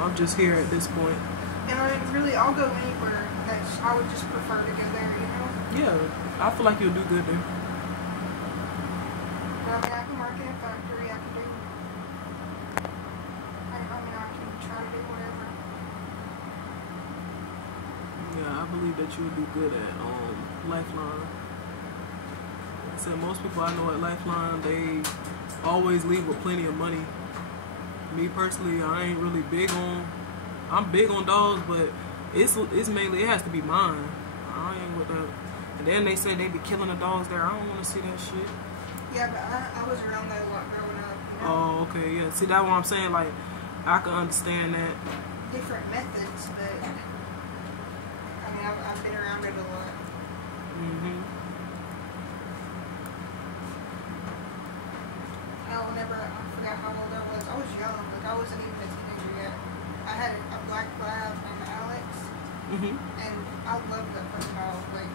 I'm just here at this point. And I mean, really, I'll go anywhere. I would just prefer to go there, you know? Yeah, I feel like you'll do good there. But, I mean, I can work in a factory. I can do. I can try to do whatever. Yeah, I believe that you'll do good at Lifeline. Like I said, most people I know at Lifeline, they always leave with plenty of money. Me personally, I ain't really big on. I'm big on dogs, but it's mainly, it has to be mine. I ain't with that. And then they say they be killing the dogs there. I don't want to see that shit. Yeah, but I was around that a lot growing up. You know? Oh, okay, yeah. See, that's what I'm saying. Like, I can understand that. Different methods, but I mean, I've been around it a lot. I forgot how old I was. I was young. Like, I wasn't even a teenager yet. I had a black lab named Alex, and I loved that fucking dog. Like,